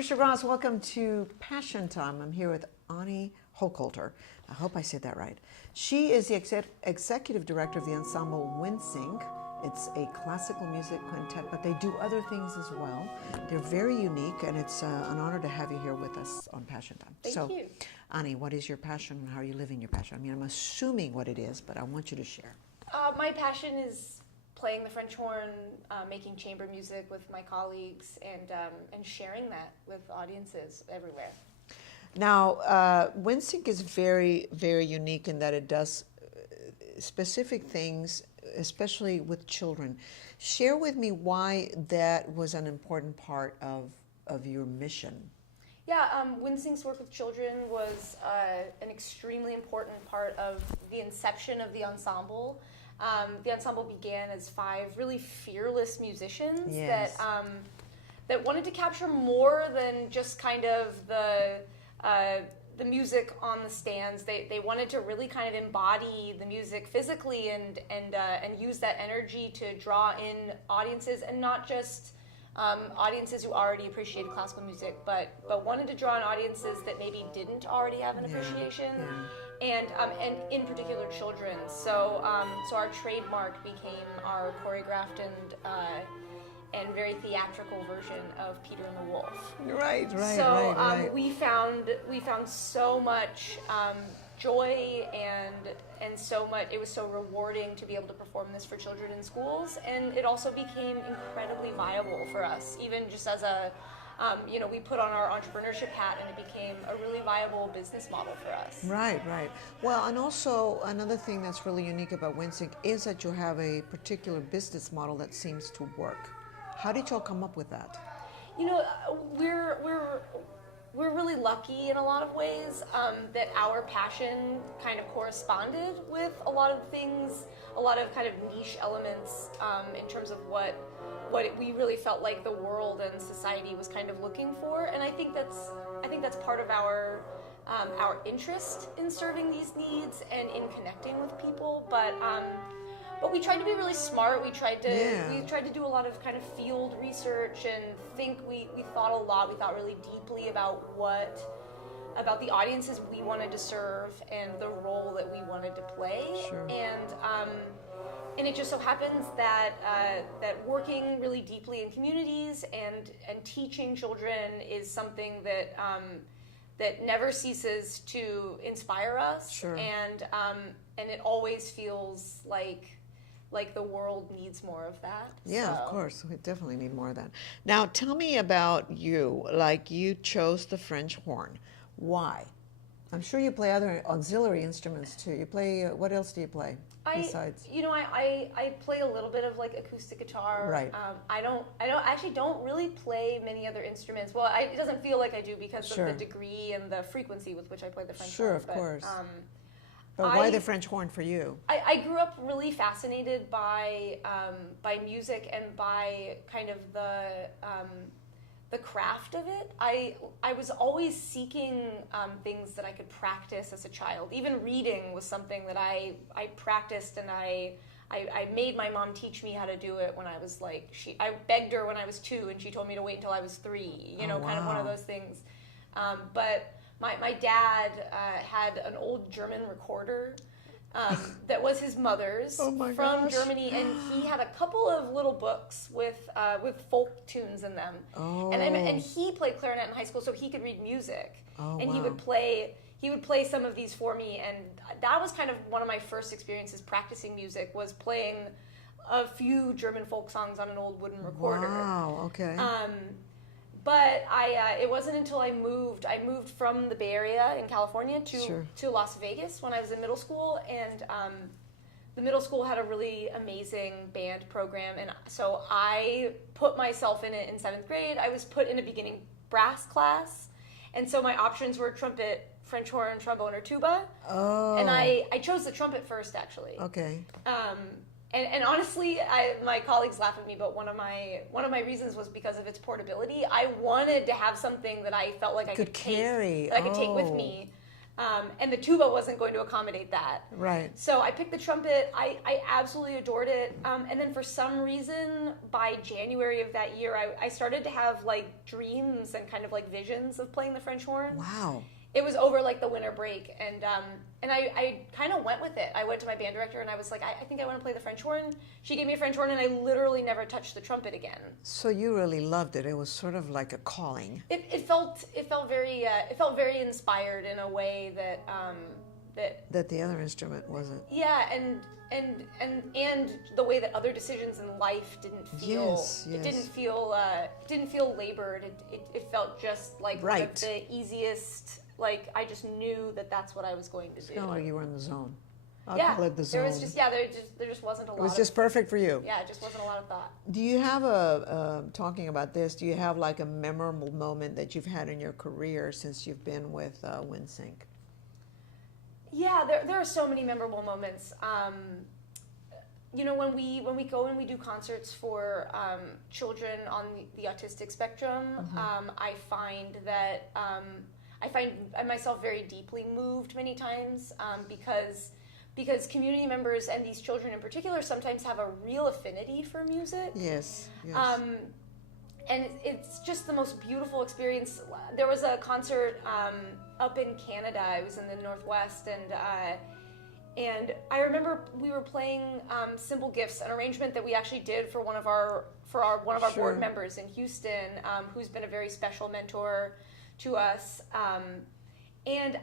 Patricia Ross. Welcome to Passion Time. I'm here with Anni Hochhalter. I hope I said that right. She is the executive director of the ensemble Windsync. It's a classical music quintet, but they do other things as well. They're very unique, and it's an honor to have you here with us on Passion Time. Thank you. Anni, what is your passion and how are you living your passion? I mean, I'm assuming what it is, but I want you to share. My passion is playing the French horn, making chamber music with my colleagues, and sharing that with audiences everywhere. Now, Windsync is very, very unique in that it does specific things, especially with children. Share with me why that was an important part of your mission. Yeah, Windsync's work with children was an extremely important part of the inception of the ensemble. The ensemble began as 5 really fearless musicians Yes. that wanted to capture more than just kind of the music on the stands. They wanted to really kind of embody the music physically and use that energy to draw in audiences, and not just audiences who already appreciated classical music, but wanted to draw in audiences that maybe didn't already have an appreciation. And in particular children. So our trademark became our choreographed and very theatrical version of Peter and the Wolf. Right. So we found so much joy and so much. It was so rewarding to be able to perform this for children in schools, and it also became incredibly viable for us, even just as a. We put on our entrepreneurship hat, and it became a really viable business model for us. Right. Well, and also another thing that's really unique about Windsync is that you have a particular business model that seems to work. How did y'all come up with that? We're really lucky in a lot of ways that our passion kind of corresponded with a lot of things, a lot of kind of niche elements in terms of what we really felt like the world and society was kind of looking for, and I think that's part of our interest in serving these needs and in connecting with people. But we tried to be really smart. We tried to do a lot of kind of field research and we thought a lot. We thought really deeply about the audiences we wanted to serve and the role that we wanted to play. Sure. And it just so happens that working really deeply in communities and teaching children is something that never ceases to inspire us. Sure. And it always feels like the world needs more of that. Yeah, so. Of course. We definitely need more of that. Now, tell me about you. Like, you chose the French horn. Why? I'm sure you play other auxiliary instruments too. You play, what else do you play besides? I play a little bit of like acoustic guitar. Right. I actually don't really play many other instruments. Well, it doesn't feel like I do because Sure. of the degree and the frequency with which I play the French Sure, horn. of course. But why the French horn for you? I grew up really fascinated by music and by kind of the craft of it. I was always seeking things that I could practice as a child. Even reading was something that I practiced, and I made my mom teach me how to do it when I was I begged her when I was 2, and she told me to wait until I was 3. Kind of one of those things. But my dad had an old German recorder that was his mother's from Germany, and he had a couple of little books with folk tunes in them. Oh. And he played clarinet in high school, so he could read music. Oh, and wow. he would play some of these for me, and that was kind of one of my first experiences practicing music, was playing a few German folk songs on an old wooden recorder. Wow, okay. But it wasn't until I moved from the Bay Area in California to Las Vegas when I was in middle school, and the middle school had a really amazing band program, and so I put myself in it in 7th grade. I was put in a beginning brass class, and so my options were trumpet, French horn, trombone, or tuba. Oh. And I chose the trumpet first, actually. Okay. And honestly, my colleagues laugh at me, but one of my reasons was because of its portability. I wanted to have something that I felt like I could carry. that I could take with me. And the tuba wasn't going to accommodate that. Right. So I picked the trumpet. I absolutely adored it. And then for some reason, by January of that year, I started to have like dreams and kind of like visions of playing the French horn. Wow. It was over like the winter break, and I kind of went with it. I went to my band director and I was like, I think I want to play the French horn. She gave me a French horn, and I literally never touched the trumpet again. So you really loved it. It was sort of like a calling. It felt very inspired in a way that The other instrument wasn't. Yeah, and the way that other decisions in life didn't feel. Yes, yes. It didn't feel labored. It felt just like right. one of the easiest. Like I just knew that that's what I was going to do. Kind of like you were in the zone. I'll yeah, call it the zone. there just wasn't a lot. It was just perfect for you. Yeah, it just wasn't a lot of thought. Do you have talking about this, do you have like a memorable moment that you've had in your career since you've been with Windsync? Yeah, there are so many memorable moments. You know, when we go and we do concerts for children on the autistic spectrum, I find that I find myself very deeply moved many times because community members and these children in particular sometimes have a real affinity for music. Yes. Yes. And it's just the most beautiful experience. There was a concert up in Canada. I was in the Northwest, and I remember we were playing "Simple Gifts," an arrangement that we actually did for one of our Sure. board members in Houston, who's been a very special mentor to us. And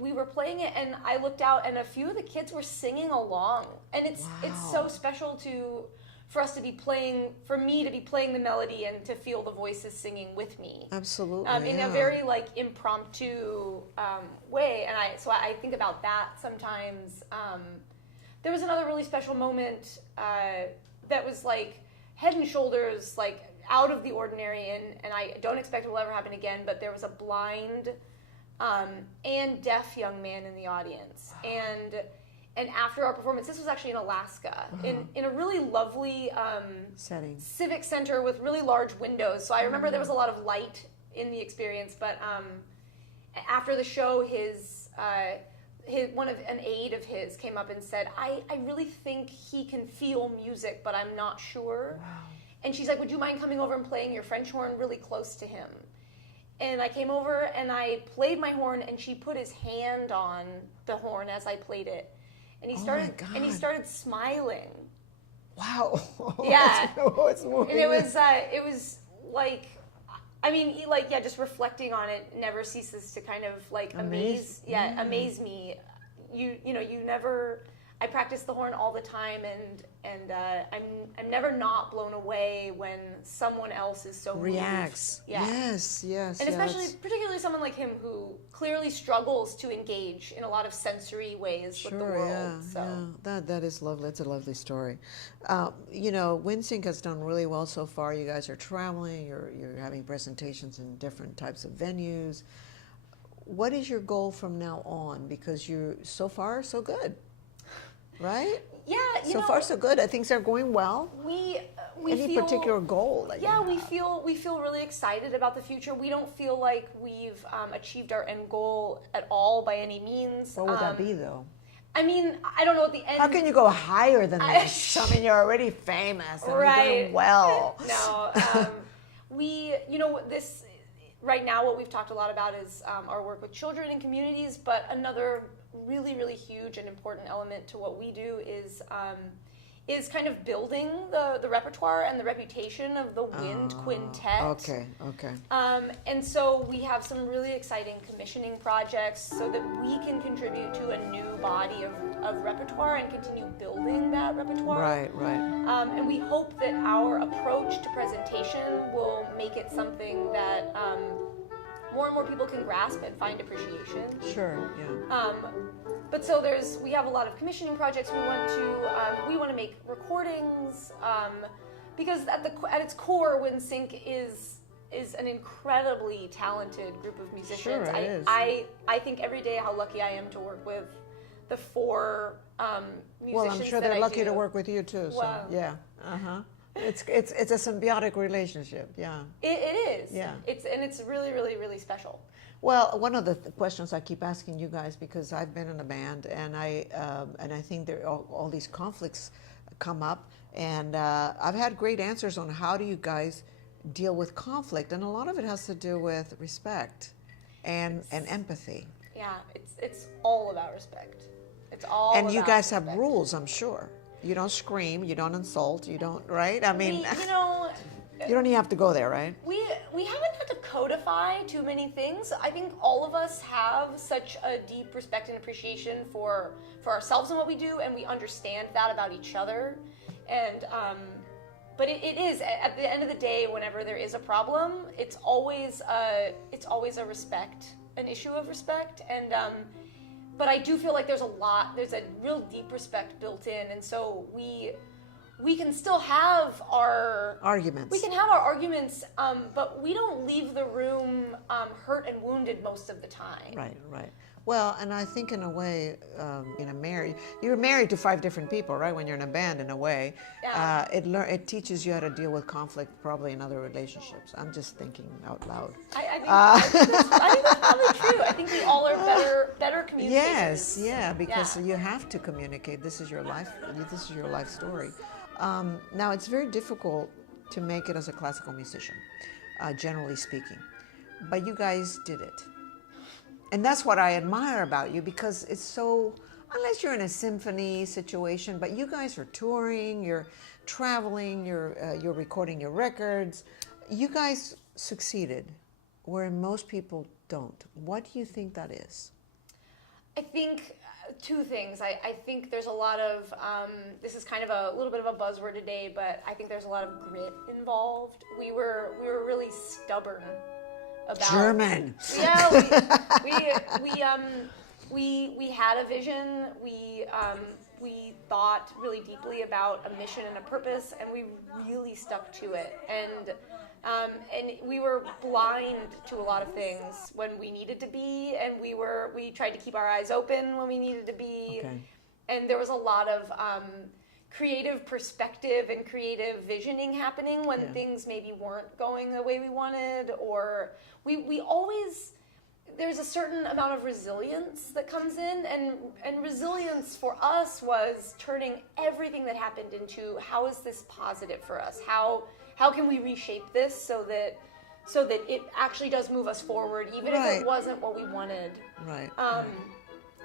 we were playing it, and I looked out, and a few of the kids were singing along, and it's so special for us to be playing, for me to be playing the melody and to feel the voices singing with me. Absolutely. In a very like impromptu way, and I think about that sometimes. There was another really special moment that was like head and shoulders like out of the ordinary, and I don't expect it will ever happen again. But there was a blind and deaf young man in the audience, and after our performance, this was actually in Alaska, in a really lovely setting, civic center with really large windows. So I remember there was a lot of light in the experience. But after the show, an aide of his came up and said, I really think he can feel music, but I'm not sure. Wow. And she's like, would you mind coming over and playing your French horn really close to him? And I came over and I played my horn, and she put his hand on the horn as I played it. And he started smiling. Wow. Yeah. It's moving. And it was like, I mean, just reflecting on it never ceases to kind of like amaze me. I practice the horn all the time, and I'm never not blown away when someone else is so reacts. Moved. Yeah. Yes. And particularly someone like him who clearly struggles to engage in a lot of sensory ways with the world. That is lovely. It's a lovely story. Windsync has done really well so far. You guys are traveling. You're having presentations in different types of venues. What is your goal from now on? Because you're so far so good. Right? Yeah. So far, so good. Things are going well. We Any feel, particular goal that you have? we feel really excited about the future. We don't feel like we've achieved our end goal at all by any means. What would that be, though? I mean, I don't know what the end. How can you go higher than this? I mean, you're already famous and you're doing well. No, this right now. What we've talked a lot about is our work with children and communities, but another really, really huge and important element to what we do is kind of building the repertoire and the reputation of the wind quintet. Okay. And so we have some really exciting commissioning projects so that we can contribute to a new body of repertoire and continue building that repertoire. Right. And we hope that our approach to presentation will make it something that more and more people can grasp and find appreciation. Sure, yeah. But so we have a lot of commissioning projects. We want to make recordings because at its core, Windsync is an incredibly talented group of musicians. Sure, it is. I think every day how lucky I am to work with the four musicians. Well, I'm sure they're lucky to work with you too. So Wow. yeah. It's a symbiotic relationship. Yeah. It is. Yeah. It's really, really, really special. Well, one of the questions I keep asking you guys, because I've been in a band, and I think there all these conflicts come up, and I've had great answers on how do you guys deal with conflict, and a lot of it has to do with respect and empathy. Yeah, it's all about respect. It's all. And you about guys have respect. rules, I'm sure. You don't scream, you don't insult, you don't, right? I mean, you don't even have to go there, right? We haven't had to codify too many things. I think all of us have such a deep respect and appreciation for ourselves and what we do, and we understand that about each other. And but it is at the end of the day, whenever there is a problem, it's always a respect, an issue of respect. And but I do feel like there's a real deep respect built in, and so we can still have our arguments. We can have our arguments, but we don't leave the room hurt and wounded most of the time. Right, right. Well, and I think in a way, you're married to 5 different people, right? When you're in a band, in a way, Yeah. It teaches you how to deal with conflict, probably in other relationships. I'm just thinking out loud. I think that's probably true. I think we all are better communicators. Yes, yeah, because you have to communicate. This is your life. This is your life story. Now, it's very difficult to make it as a classical musician, generally speaking, but you guys did it. And that's what I admire about you, because it's so, unless you're in a symphony situation, but you guys are touring, you're traveling, you're recording your records. You guys succeeded, where most people don't. What do you think that is? I think 2 things. I think there's a lot of, this is kind of a little bit of a buzzword today, but I think there's a lot of grit involved. We were really stubborn about German. Yeah, we had a vision. We thought really deeply about a mission and a purpose, and we really stuck to it. And we were blind to a lot of things when we needed to be, and we tried to keep our eyes open when we needed to be. Okay. And there was a lot of creative perspective and creative visioning happening when things maybe weren't going the way we wanted, or we always, there's a certain amount of resilience that comes in, and resilience for us was turning everything that happened into, how is this positive for us? How can we reshape this so that it actually does move us forward, even if it wasn't what we wanted. Right.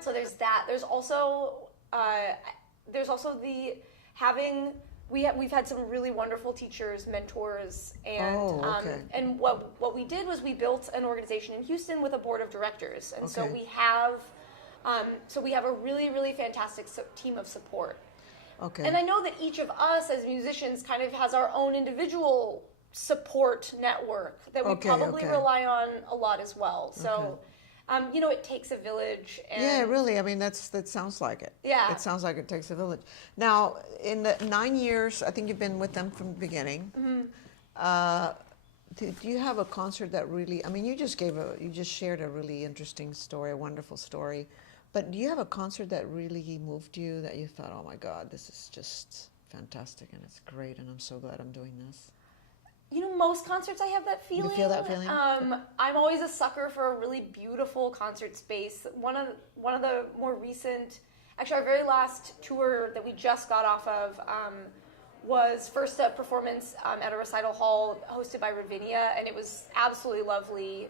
So there's that. There's also the having. We've had some really wonderful teachers, mentors, and and what we did was we built an organization in Houston with a board of directors, and so we have a really, really fantastic team of support. Okay. And I know that each of us as musicians kind of has our own individual support network that we probably rely on a lot as well. So, it takes a village. And yeah, really. I mean, that sounds like it. Yeah. It sounds like it takes a village. Now, in the 9 years, I think you've been with them from the beginning. Mm-hmm. Do you have a concert that really? I mean, you just shared a really interesting story, a wonderful story. But do you have a concert that really moved you, that you thought, oh my God, this is just fantastic and it's great and I'm so glad I'm doing this? Most concerts I have that feeling. You feel that feeling? I'm always a sucker for a really beautiful concert space. One of the more recent, actually our very last tour that we just got off of was first a performance at a recital hall hosted by Ravinia, and it was absolutely lovely.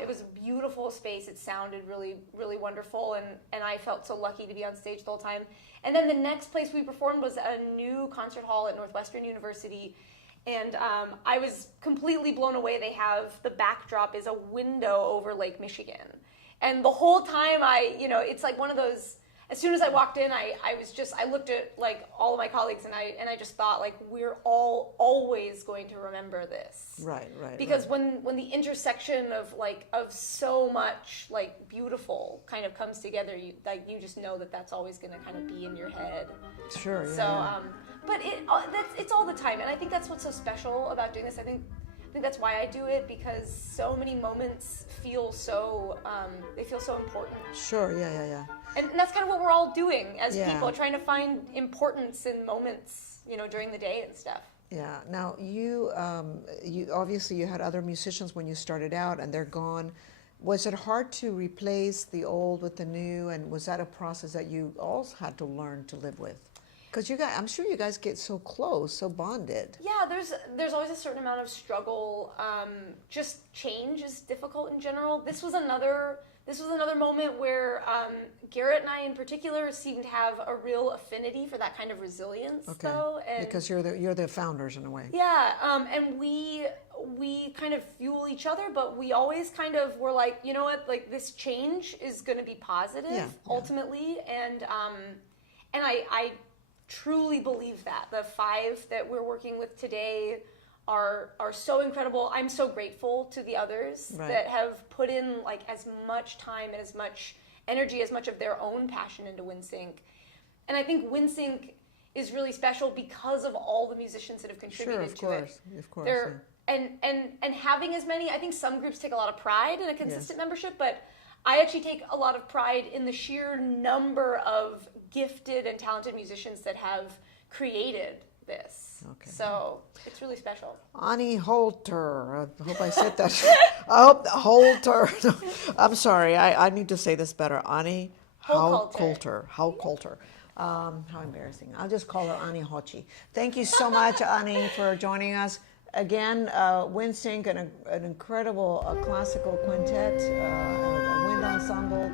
It was a beautiful space. It sounded really, really wonderful, and I felt so lucky to be on stage the whole time. And then the next place we performed was a new concert hall at Northwestern University, and I was completely blown away. The backdrop is a window over Lake Michigan. And the whole time it's like one of those, as soon as I walked in, I looked at like all of my colleagues and I just thought, like, we're all always going to remember this. Right. Because when the intersection of so much like beautiful kind of comes together, you just know that that's always going to kind of be in your head. Sure. Yeah, so, but it's all the time, and I think that's what's so special about doing this. I think that's why I do it, because so many moments feel so important. Sure. Yeah. And that's kind of what we're all doing as people, trying to find importance in moments, during the day and stuff. Yeah. Now you obviously you had other musicians when you started out, and they're gone. Was it hard to replace the old with the new, and was that a process that you also had to learn to live with? Because you guys, I'm sure you guys get so close, so bonded. Yeah, there's always a certain amount of struggle. Just change is difficult in general. This was another moment where Garrett and I, in particular, seem to have a real affinity for that kind of resilience. Okay. Though, and Because you're the founders in a way. yeah, and we kind of fuel each other, but we always kind of were like, you know what, like this change is going to be positive ultimately, and I truly believe that the 5 that we're working with today are so incredible. I'm so grateful to the others that have put in like as much time and as much energy, as much of their own passion into Windsync. And I think Windsync is really special because of all the musicians that have contributed to it. Of course. They're, and having as many, I think some groups take a lot of pride in a consistent membership, but I actually take a lot of pride in the sheer number of gifted and talented musicians that have created this. Okay. So it's really special. Anni Hochhalter. I hope I said that. I hope Hochhalter. I'm sorry. I need to say this better. Anni Hochhalter. Hochhalter. How embarrassing. I'll just call her Anni Hochi. Thank you so much, Anni, for joining us. Again, Windsync, an incredible classical quintet, a wind ensemble.